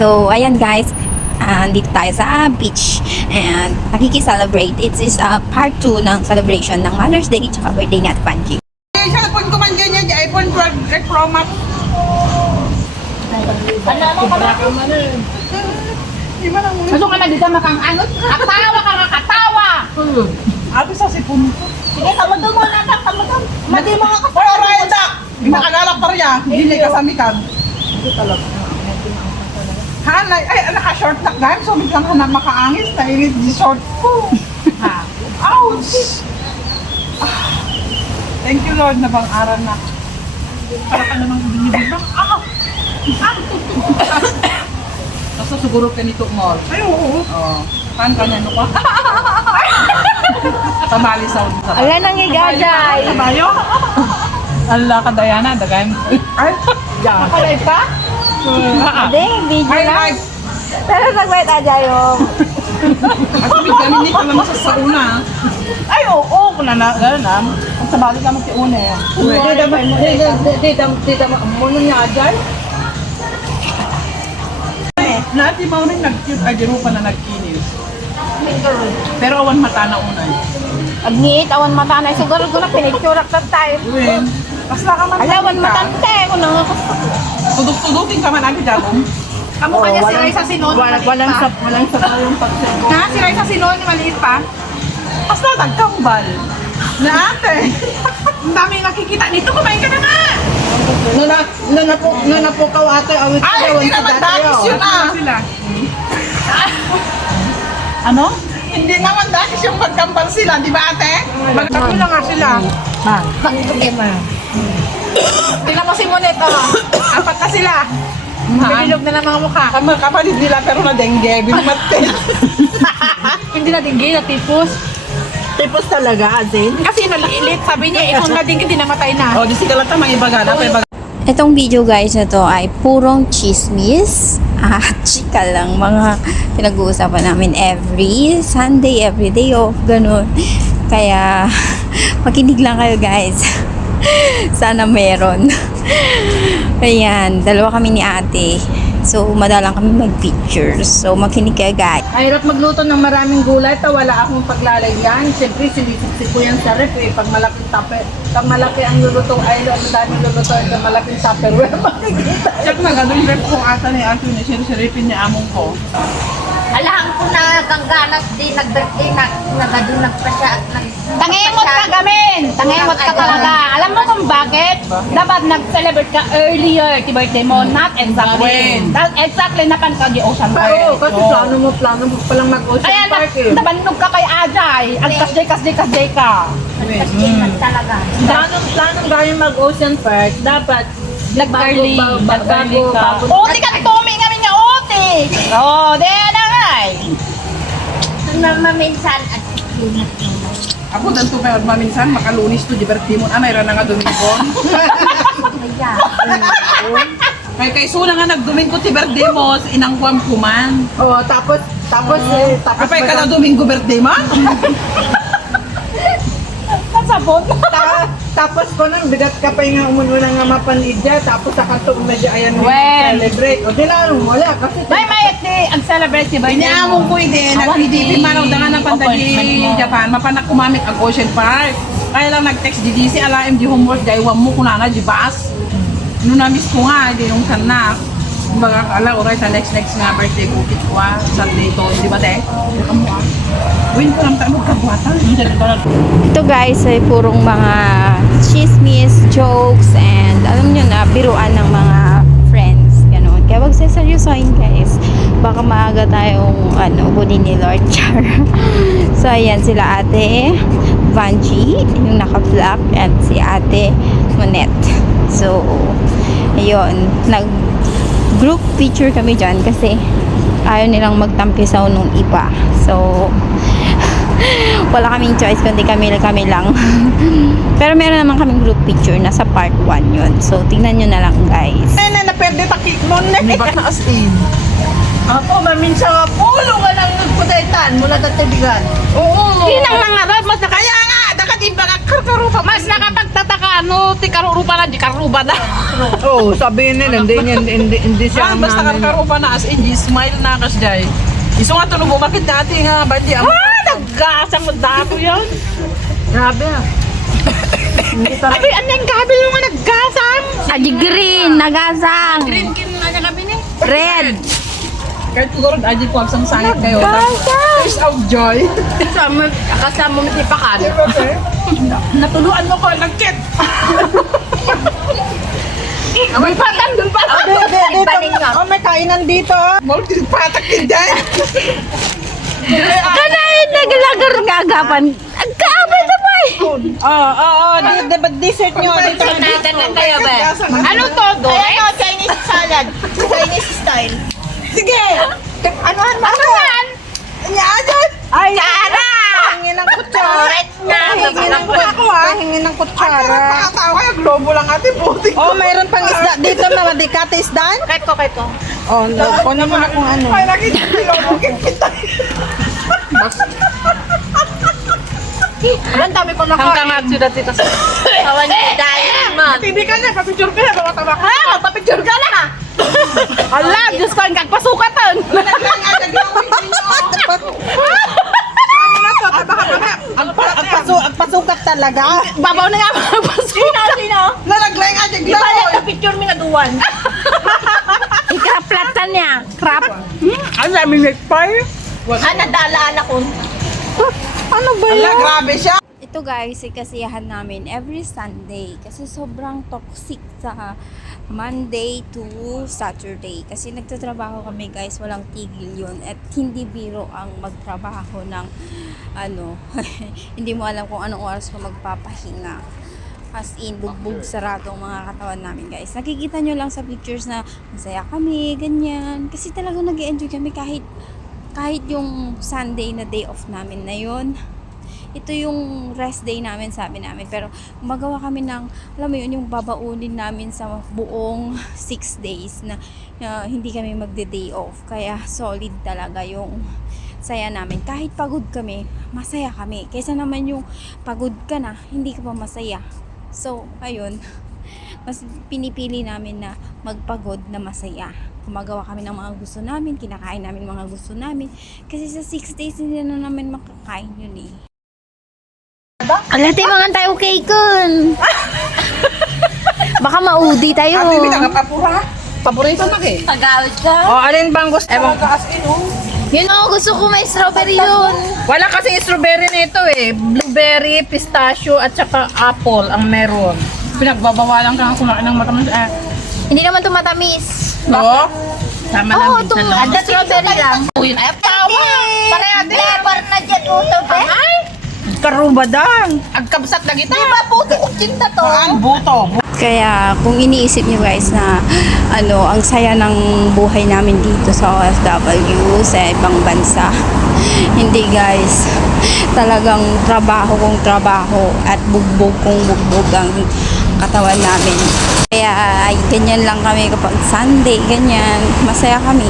So, ayan guys, dito tayo sa beach and nakiki-celebrate. It is part 2 ng celebration ng Mother's Day tsaka birthday ni Ate Panji. Cellphone ko man ganyan, iPhone 12 Pro Max. Ano ka ba? Di ba lang muna? Gusto ka na dito makang-angot? Katawa ka katawa! Ate sa sipon ko. Sige, kamudong mo na lang, kamudong. Madi mo nga kasi. Wala raya da! Inakalala pa rin hindi ka sa mikad. Hanay, ay, naka-short na guys. So, biglang ka na makaangis. Nainit di short ko. Ouch! Thank you Lord na bang aral na. Para ka namang binibig na. Basta siguro ganito mo. Ay, oo. Oo. Paano ka niya, ano ka? Tamali sound sa Ala nang igagay! Tabayo? Allah ka, Diana. Dagayan. Ay, nakalive ka? Hindi, video Ay, na. ay. Pero nag-wait aja yung... At bigyan ni ka naman sa sauna. Ay, oo. Kung gano'n na. Kung sabali ka magkiuna eh. Dita mo niya agad? Nati mo rin nag-cute. Ay, diro pa na nagkinis. Pero awan mata na una eh. Agniit, awan mata na. Siguro ko na pinicturak na tayo. Uwin. Kasla ka man. Alawan matante. Kung nang ako. Tudok-tudukin ka man agad dyan. Amo kanya si Raisa Sinon, maliit pa. Walang sa yung pagsagot. Ha? Si Raisa Sinon, maliit pa? Kasla nagkambal. Na ate. Ang dami nakikita dito, kumain ka na nga! Nanapukaw ate, awit Ay, hindi naman dakis yun Sila. Ano? Hindi naman dakis yung pagkambal sila, di ba ate? Magkakul lang nga sila. Tingnan mo si Monet, oh. Apat na sila. Bilog na ng mga mukha. Mga kapatid nila pero na dengue, binumatin. Hindi na tinggi, na tipos. Tipos talaga, Azin. Kasi nalilit, sabi niya, kung na tinggi, namatay na. O, di sila ta mga ibagana, pa ibagana. Itong video guys na to ay purong chismis at chika lang, mga pinag-uusapan namin every Sunday, every day off, ganun. Kaya makinig lang kayo guys. Sana meron. Ayan, dalawa kami ni ate. So, madalang kami mag-pictures. So, makinig kayo guys. Hirap magluto ng maraming gulay, wala akong paglalagyan. Siyempre, sinisipsip ko yan sa ref eh. Pag malaking tupper, pag malaki ang lulutong ay ang daming lulutuin sa malaking tupperware, makikita. Check na gano'n rep ko ata ni Ate ni sinisiripin ni among ko. Alahan ko na gangganat di nag-birthday na nagadunag pa siya at Tangimot ka gamin! Tangimot ka talaga. Alam mo kung bakit? Dapat nag-celebrate ka earlier ti birthday mo, not exactly. When? Exactly na pan ka di Ocean Oo, Park. kasi plano mo palang mag-ocean Kaya park eh. nabannog ka kay Ajay. Ang kasday ka. nagpasikingan talaga. Planong gaya mag-ocean park, dapat Nag-early. Nag-early ka. bago. Oti ka tumi kami nga oti. Oh, di na nga. Maminsan at lunat lang. Ako danto pa at maminsan makalunis to di birthday mo anay ra na nga Domingon. Kaya, Kay suna nga nagdomingo ti birthday mo sa inangguam ko man. Oh, tapos Apay ka na Domingo birthday man? Nasabot. tapos ko nang bigat ka pa nga umununa nga mapanidya, tapos sa kanto medyo ayan When? celebrate. O dinarong wala kasi May di ang celebrate si birthday mo. Iniamong ko hindi, nag-PDP man ang dangan ng pandagi Japan, mapanak kumamit ang Ocean Park. Kaya lang nag-text di DC, alaim di homework, di iwan mo kunana di bus. Nung na-miss ko nga, di nung sanak. Kumbaga, ala, oray sa next nga birthday ko, kitwa, Sunday to, di ba te? Kamu ah. Win ko lang tayo magkabuhatan. Ito guys ay purong mga chismis, jokes, and alam nyo na, biruan ng mga friends. Ganun. Kaya wag seryosohin guys. Baka maaga tayong kunin ni Lord Char. So ayan sila ate Vanji, yung naka-black, and si ate Monet. So, ayun. Nag-group picture kami dyan kasi ayaw nilang magtampisaw nung iba. So, wala kaming choice kundi kami lang. Pero meron naman kaming group picture na sa part 1 yun. So, tingnan nyo na lang guys. Na pwede takik mo na. Hindi ba na as in? Ako, maminsan nga pulo ka ng nagputaitan mula tatibigan. Oo. Kinang lang nga, mas Kaya nga, nakatiba ka karkarupa. mas nakapagtataka, no, ti karurupa na, di karuba na. Oo, sabihin nila, hindi siya ang Basta namin. karkarupa na as in, smile na kas jay. Iso nga tunog umakit dati nga, bandi ang... Naggasang mo dako yan. Grabe ah. Abi, ano yung gabi yung nga naggasang? Adi green, nagasang. Green kin na niya kami ni. Red. Kahit siguro, aji ko ang sangit kayo. Tears of joy. Kasama mo si Pakan. Natuluan mo ko, nagkit. May patan, dun pa. Oh, may kainan dito ah. Multi patak din dyan. Kanain naglagar kagapan. Ang kaabay na ba eh? Dessert nyo. Dito Nagan lang kayo, be. Ano to, do? Ano, Chinese salad. Chinese style. Sige! Ano yan? Ay! Tsara! Hingin ng kutsara. Correct na. Hingin ng kutsara. Pakatawa kaya globo lang ate, puti. Oh, mayroon pang isda dito, mga dikate isdan. Kahit ko. Oh, kunin mo na kung ano. Ay, nakita globo kita. Ang dami ko nakain. Hanggang agsudat dito sa... Awan niyo dahil, man. Hindi ka na, papicture ka na, tawa-tawa ka. Ha? Magpapicture ka na! Ala, Diyos ko, ang kagpasukatan! Ang pasukat talaga. Babaw na nga magpasukat! Sino? Nalagray nga dyan, globo. Balik na picture mi nga duwan. Ikraplatan niya. Crap. Ang daming nagpay. Nadala ko. Ano ba Ala, grabe siya. Ito guys, kasiyahan namin every Sunday kasi sobrang toxic sa Monday to Saturday kasi nagtatrabaho kami guys, walang tigil yun at hindi biro ang magtrabaho ng ano, hindi mo alam kung anong oras ka magpapahinga, as in bugbog saradong mga katawan namin guys. Nakikita nyo lang sa pictures na masaya kami, ganyan, kasi talagang nag-enjoy kami kahit yung Sunday na day off namin na yun, ito yung rest day namin, sabi namin, pero magawa kami ng, alam mo yun, yung babaunin namin sa buong 6 days na hindi kami magde-day off, kaya solid talaga yung saya namin. Kahit pagod kami, masaya kami, kaysa naman yung pagod ka na, hindi ka pa masaya. So, ayun, mas pinipili namin na magpagod na masaya. Gumagawa kami ng mga gusto namin, kinakain namin mga gusto namin, kasi sa 6 days hindi na namin makakain yun eh. Alam tayo mga tayo okay kun. Baka maudi tayo. Ate, hindi ka papura. Paborito na eh. Pagawid ka. Oh, alin bang gusto? Ewan ka as in, oh. Yun o, gusto ko may strawberry yun. Wala kasing strawberry nito eh. Blueberry, pistachio, at saka apple ang meron. Pinagbabawalan ka ng kumain ng matamis. Hindi naman ito matamis. No? Sama Oo, lang ito. minsan lang. Ada strawberry lang. Uy, ay, tawa. Parehati. Flavor na dyan, uto, be. Karubadan. Agkabsat na kita. Di ba puti utsinta to? Saan? Buto. Kaya kung iniisip nyo guys na ano, ang saya ng buhay namin dito sa OFW sa ibang bansa, hindi guys, talagang trabaho kong trabaho at bugbog kong bugbog ang katawan namin. Kaya ay ganyan lang kami kapag Sunday, ganyan, masaya kami.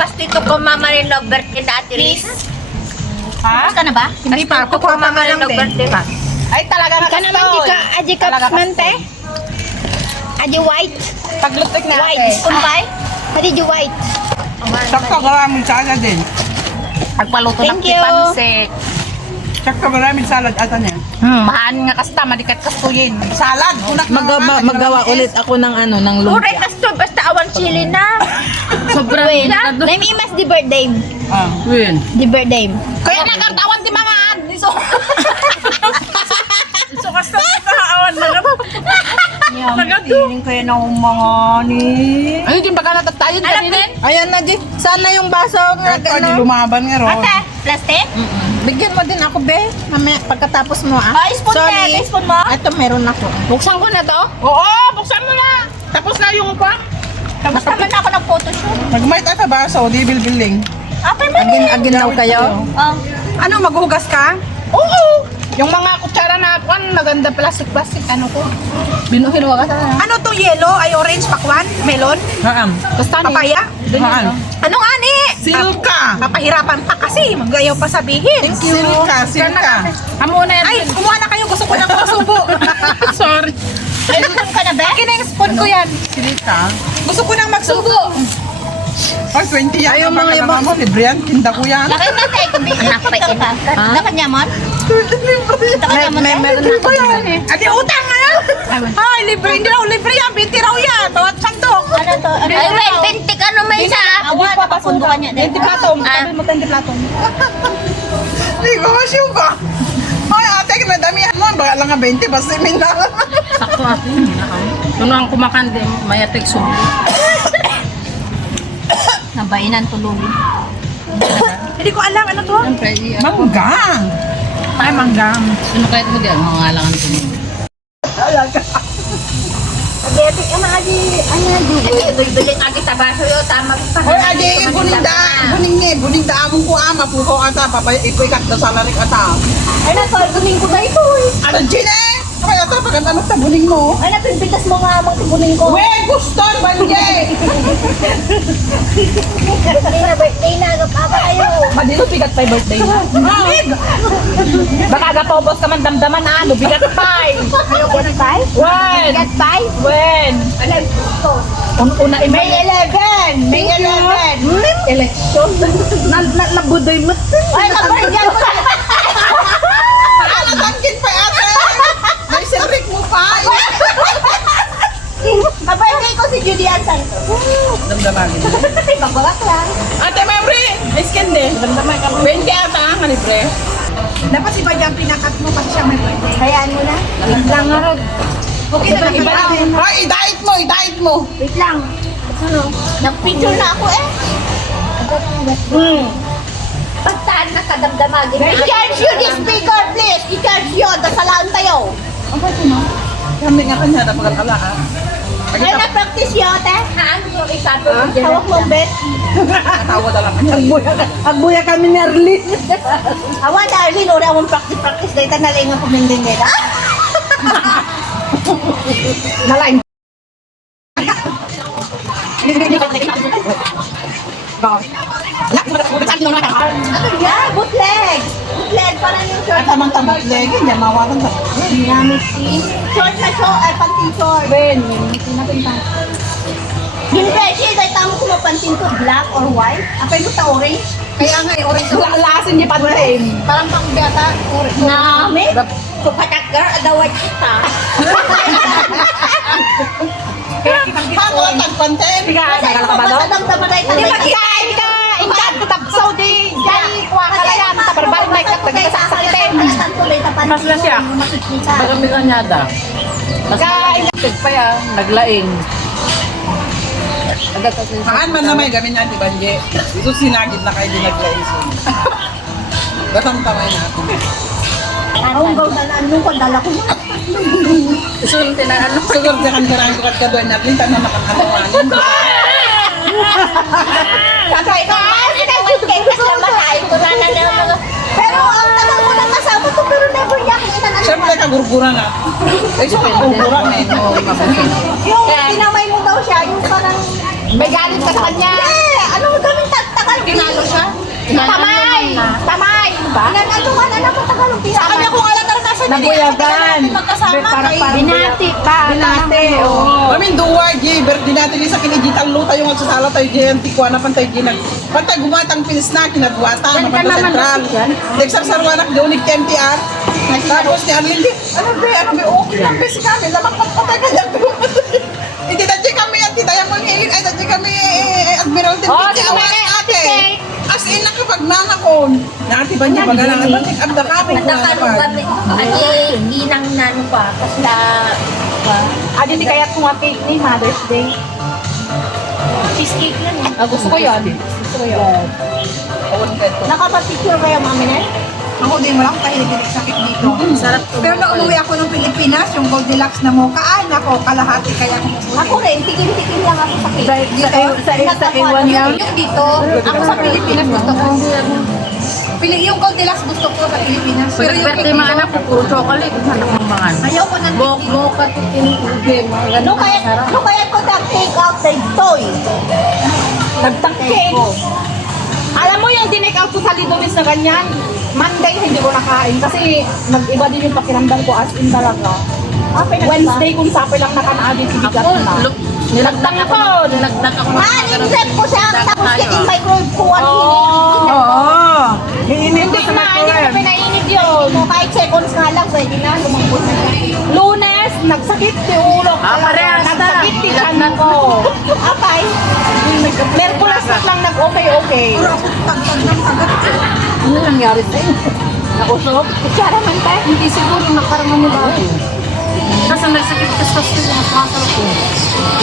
Tapos dito ko mama rin love birthday na Ate Risa. Ha? Tapos ka na ba? Hindi pa. Ito ko mama rin love birthday. Ay, talaga ka naman, Aji Talaga man te? Aji white? Paglutik na White. ate. Kumpay? Aji white. Sakto, maraming salad din. Agpaluto ng Thank you. pipansit. Sakto, maraming salad ata niya. Mahaan nga kasta, madikat kastuyin. Salad! Magawa ulit ako ng ano, ng lumpia. Uray kasto, basta awan chili na. Sobrang win. Namimas di birthday. Ah. Win. Di birthday. Kaya nagartawan di mga so. So, kasta awan na Tingin kayo ng mga ni... Ay, di ba ka natatayin kanina? Ayan na, Di. Sana yung baso nga. Kahit pa, di lumaban nga ron. Ate, plastic? Bigyan mo din ako, be. Mamaya, pagkatapos mo, ah. Oh, spoon te, spoon mo? Ito, meron ako. Buksan ko na to. Oo, buksan mo na. Tapos na yung pa. Tapos naman ako ng photoshoot. Nagmait ata baso, di bilbiling. Apay mo Agin daw kayo. Oh. Ano, maghugas ka? Oo. Yung mga kutsara na ako, naganda plastic, ano ko. Binuhinuwa ka sana. Ano to yellow? Ay orange pakwan? Melon? Haan. Basta Papaya? Haan. Ano nga ni? Silka. Papahirapan pa kasi. Magayaw pa sabihin. Silka. Amo na yan. Ay, kumuha na kayo. Gusto ko ng masubo. Sorry. Ay, gutom ka na ba? Akin na yung spoon ko yan. Silka. Gusto ko ng magsubo. Ay, 20 yan. Ayaw mga ibang mo. Libre yan. Tinda ko yan. Laki na tayo kung anak pa ina. Laki niya man. Meron na ako yan. Ate, utang na yan. Ay, libre. Hindi raw libre yan. 20 raw yan. Tawat sandok. Ano to? Ay, wait, 20 ka naman sa awa. Nakapundukan niya. 20 platong. Sabi mo 20 platong. Hindi ko masyuga. Ay, ate, kinadamihan mo. Baka lang nga 20. Basta minal. Sakto ate. Ano ang kumakande, mayatek subo. Nabainan tulog. Hindi ko alam. Ano to? Manggang. Ay, manggam. Sino kahit mo diyan? Mga ngalangan ko mo. Biling agi tabaso yo tama pa. Hoy, adi, buning da among ko ama. Puko ata. Papay, ipoy kakda sa larik ata. Ay na to, buning ko na ito eh. Ano, Gine? Ay, ata, pagkanta ta buning mo. Ay napinpitas mo nga amang tibunin ko. We, gusto, banje. Birthday na birthday na, agap-aga kayo. Madino bigat pa yung birthday na. Baka agapobos ka man damdaman na ano, bigat pa eh. Get five? When? Get five? When? Ano gusto? Una May 11. May 11. election. Nabudoy mo. Ay, nabarigyan ko na. Alatangkin pa, ate. May sirik mo pa. Kabirthday ko si Judy Santos. Damdamagin. Pagbagat lang. Ate, Mary, may skende. 20 ata, ang libre. Dapat si Badya ang pinakat mo kasi siya may birthday. Hayaan mo na. Wait lang nga rin. Okay na Iba natin. Ay, idait mo. Wait lang. Ano? Nag-picture na ako eh. Pagtaan na kadamdamagin na. I-charge you this speaker, please. I-charge you. Dasalaan tayo. Kami nga kanya na pagkakalaan. Ay, na-practice yun, te. Haan mo isato mo dyan. Hawak mo, bet. Natawa na lang kanya. Agbuya kami ni Arlene. Awan, Darlene, uri akong practice. Dahil tanalingan ko mindin nila. Nalain. Ano yan? Bootleg. Bootleg. Parang yung short. At tamang tamang legi, niya mawatan sa. Dynamic team. Short na short. Ay, pantin short. Ben, Yung beshi, dahil tamo ko mapantin ko, black or white. Apay mo sa orange. Kaya nga, orange. lasin niya pa rin. Parang pang biyata. Nami? Kupatakgar, adawad kita. Paano ang tagpanten? Kasi ito ba sa damdaman na ito? Di magkain ka! Ingat! Tapsaw di! Dahil kuha ka lang yan! Tabarbal na ikat! Pagka sa sakitin! Mas na siya. Magamit ang nyada. Kain! Pa yan. Naglaing. Haan man na may gamin natin, Banje. Ito sinagid na kayo dinaglaison. Batang tamay natin. Ang gawdalaan mo kung dala ko. Sunod na ano? Siguro sa kankarang ko at kadoy natin, tanong nakakalawanin. Kakay ka! Sinagod kayo kasi namatay ko na naman. Pero ang tanong mo ng kasama ko, pero never niya kita na. Siyempre, kagurgura na. Ay, so kagurgura na ito. Yung tinamay mo daw siya, yung parang... May galit ka sa kanya! Ano mo gaming tagal? Pinalo siya? Tamay! Tamay! Ba? Inanuhan, alam mo Tagalog pinalo. Sa kanya kung alam na nasa Nabuyagan. magkasama. Binati pa! Binate, oo. Kami duwa, G. Birthday natin sa kinigitan lo tayo magsasala tayo, G. Antikwa na pantay, G. Pantay gumatang pinis na, kinadwata, na pantay sentral. Degsar-sarwanak, doon MTR. Tapos ni Arlene, di, ano ba, okay lang, besi kami, lamang patpatay ka dyan. Hindi na, G, kami, antitaya mo ni, ay, G, kami, Admiral din, Oh, G, sige, awan, Ate ate. Kate. As in, nakapag-nanakon. Naati ba niya, baga na, batik, abda kami, Nagkano kami, ay ginang nano pa, kasi na, Adi di kaya kung cake ni Mother's Day. cheesecake lang eh. Gusto ko yun. Gusto ko yun. Nakapag-picture kayo, mami na? Ako din, walang kahilig sakit dito. Sarap to. Pero nung umuwi ako ng Pilipinas, yung Goldilocks na mukhaan ako, kalahati kaya ako mabuti. Ako rin, tikim-tikim lang ako sa cake. Sa iwan niya. Yung dito, ako sa Pilipinas gusto ko. Pili yung Goldilocks gusto ko sa Pilipinas. Pero yung Pwede mga anak ko, puro chocolate. Anak mong mga ayaw ko ng Mocha tinutugi, mga ganun. No kaya ko take out the toy. nagtangkig. Alam mo yung dinake out ko sa Lidowis na ganyan? Monday hindi ko nakain kasi nag-iba din yung pakiramdam ko as in talaga. Wednesday kung sapi lang nakanaadin si Bigat na. Nilagdang ako. In-rep ko siya tapos in microwave ko at Oo. Hiinit Hindi ko sa na, hindi ko microwave. pinainit yun. kahit seconds nga lang pwede na lumambot na siya. Lunes, nagsakit si ulo ko. parehas na. Nagsakit si chan ko. Apay. Merkulas lang nag-okay-okay. Ano nangyari sa'yo? Nausok? Kutsara man tayo. Hindi siguro nakarama mo ba? Kasi nagsakit ka sa hospital, mas masarap ko.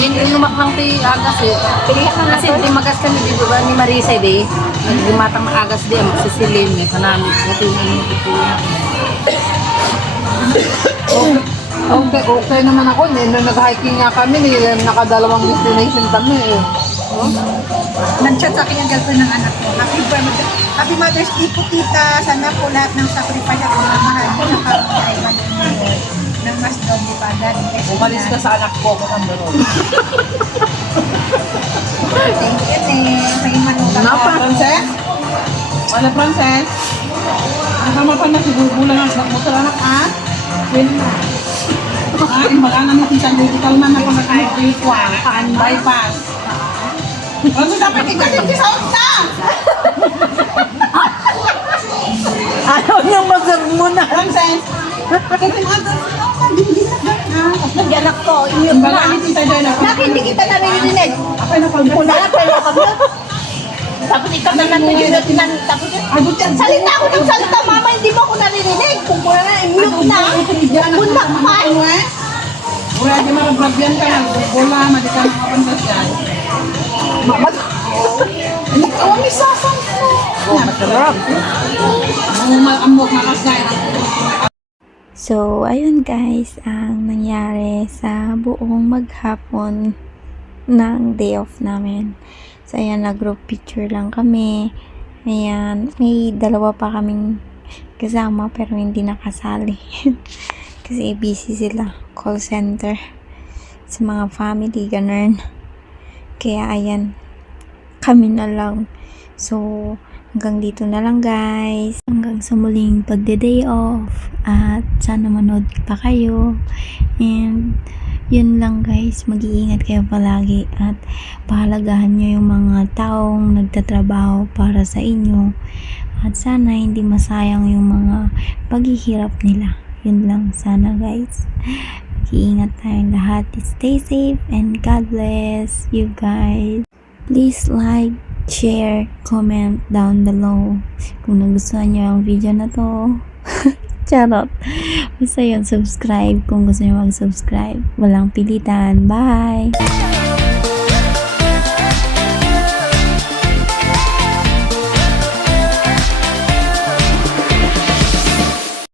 Yun yung lumaklang ti agas eh. Kasi di magas kami di ba ni Marisa di. Nagdumatang agas di, magsisilin eh. Kanami. Kasi yun Okay naman ako. Nung nag-hiking nga kami, nakadalawang destination kami eh. Nag-chat sa akin yung girlfriend ng anak ko. Happy Mother's Day po, tita. Sana po lahat ng sacrifice at mga mahal ko na karoon ay manunood ng mas doble pa dahil. umalis ka sa anak ko kung nandun. Thank you, may manulang Ano ka. pa, Frances? Wala, Frances? Nakama pa na si Bubulan ang anak mo sa anak, ah? Win na. Mag-anan mo si San Medical man ako nag-ayos bypass. Ano dapat ikasin si Sauta? Ayaw niyang mag-sermon na. Frances? Kasi mga Nagyanak ko. Inyong na. Bagalit yung tayo na. Bakit hindi kita naririnig? Ako na pag Wala na pwede ka ba? Tapos ikaw na nandun yung tapos salita ako ng salita, mama, hindi mo ako naririnig. Kung wala na, i-mute na. Punta pa. Wala di makabrabyan ka lang. Bola, madika mga pantasyan. Ikaw ang isasan ko. Masarap. Ang mukha makasay. So, ayun guys, ang nangyari sa buong maghapon ng day off namin. So, ayan, nag-group picture lang kami. Ayan, may dalawa pa kaming kasama pero hindi nakasali. Kasi busy sila, call center. Sa mga family, ganun. Kaya, ayan, kami na lang. So, hanggang dito na lang guys. Hanggang sa muling pagde-day off. At sana manood pa kayo. And yun lang guys. Mag-iingat kayo palagi. At pahalagahan nyo yung mga taong nagtatrabaho para sa inyo. At sana hindi masayang yung mga paghihirap nila. Yun lang sana guys. Mag-iingat tayong lahat. Stay safe and God bless you guys. Please like, share, comment down below kung nagustuhan nyo ang video na to. Charot. Basta yun, subscribe kung gusto nyo mag-subscribe. Walang pilitan. Bye!